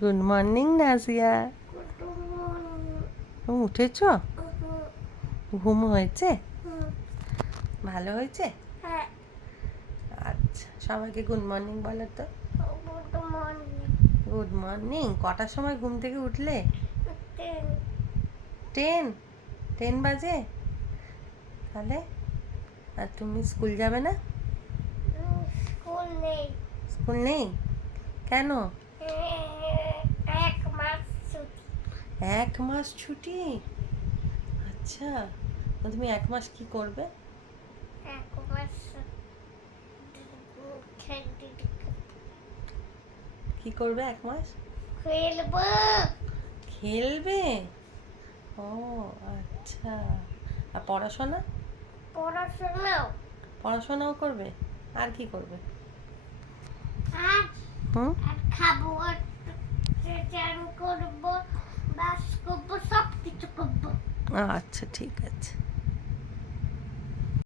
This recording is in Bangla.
Good morning Nazia. তুমি উঠেছ? ঘুম হয়েছে? ভালো হয়েছে? আচ্ছা, সবাইকে গুড মর্নিং বলো তো। Good morning. কটার সময় ঘুম থেকে উঠলে? 10 10 বাজে? তাহলে আর তুমি স্কুল যাবে না? স্কুল নেই কেন? 1 মাস ছুটি? আচ্ছা, তুমি 1 মাস কি করবে? কি করবে 1 মাস? খেলবে? ও আচ্ছা। আর পড়াশোনাও করবে? আর কি করবে? হুম, খাবো, চান করবো, বাস করবো, সব কিছু করবো। আচ্ছা ঠিক আছে।